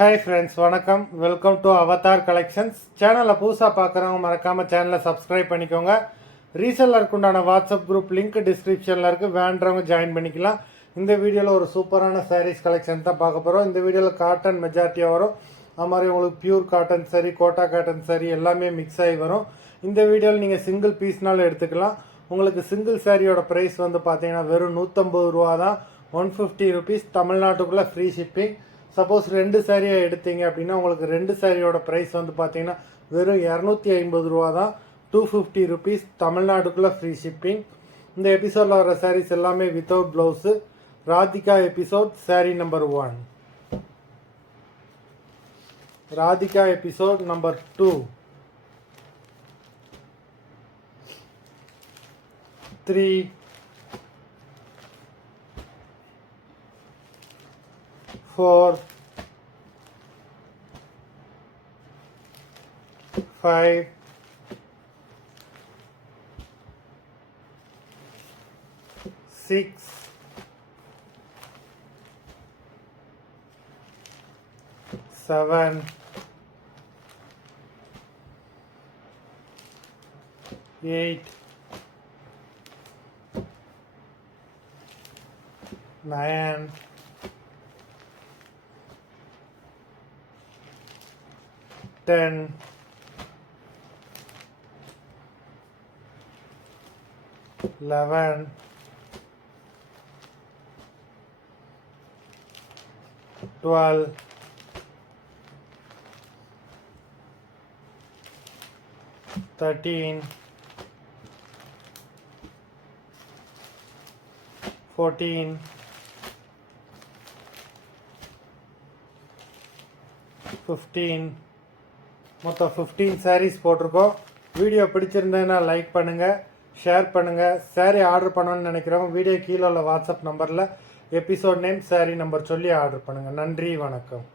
Hi friends, வணக்கம். Welcome to Avatar collections. சேனலை புதுசாக பார்க்குறவங்க மறக்காமல் சேனலை சப்ஸ்கிரைப் பண்ணிக்கோங்க. ரீசெல்லருக்கு உண்டான வாட்ஸ்அப் குரூப் லிங்க் டிஸ்கிரிப்ஷனில் இருக்குது, வேண்டவங்க ஜாயின் பண்ணிக்கலாம். இந்த வீடியோவில் ஒரு சூப்பரான சாரீஸ் கலெக்ஷன் தான் பார்க்க போகிறோம். இந்த வீடியோவில் காட்டன் மெஜாரிட்டியாக வரும். அது மாதிரி உங்களுக்கு பியூர் காட்டன் சரி, கோட்டா காட்டன் சரி எல்லாமே மிக்ஸ் ஆகி வரும். இந்த வீடியோவில் நீங்கள் சிங்கிள் பீஸ்னாலும் எடுத்துக்கலாம். உங்களுக்கு சிங்கிள் சாரியோட ப்ரைஸ் வந்து பார்த்தீங்கன்னா வெறும் 150 ரூபா தான். 150 ருபீஸ், தமிழ்நாட்டுக்குள்ளே ஃப்ரீ ஷிப்பிங். சப்போஸ் 2 சாரியை எடுத்தீங்க அப்படின்னா உங்களுக்கு 2 சாரியோட ப்ரைஸ் வந்து பார்த்தீங்கன்னா வெறும் 250 ரூபா தான். 250 ருபீஸ், தமிழ்நாடுக்குள்ளே ஃப்ரீ ஷிப்பிங். இந்த எபிசோடில் வர சாரீஸ் எல்லாமே வித்தவுட் ப்ளவுஸு. ராதிகா எபிசோட் சாரீ நம்பர் 1. Radhika episode number 2, 3, 4, 5, 6, 7, 8, 9, 10, 11, 12, 13, 14, 15. மொத்தம் 15 சாரீஸ் போட்டிருக்கோம். வீடியோ பிடிச்சிருந்ததுன்னா லைக் பண்ணுங்கள், ஷேர் பண்ணுங்கள். சாரீ ஆர்டர் பண்ணணும்னு நினைக்கிறவங்க வீடியோ கீழே உள்ள வாட்ஸ்அப் நம்பரில் எபிசோட் நேம், சாரீ நம்பர் சொல்லி ஆர்டர் பண்ணுங்கள். நன்றி, வணக்கம்.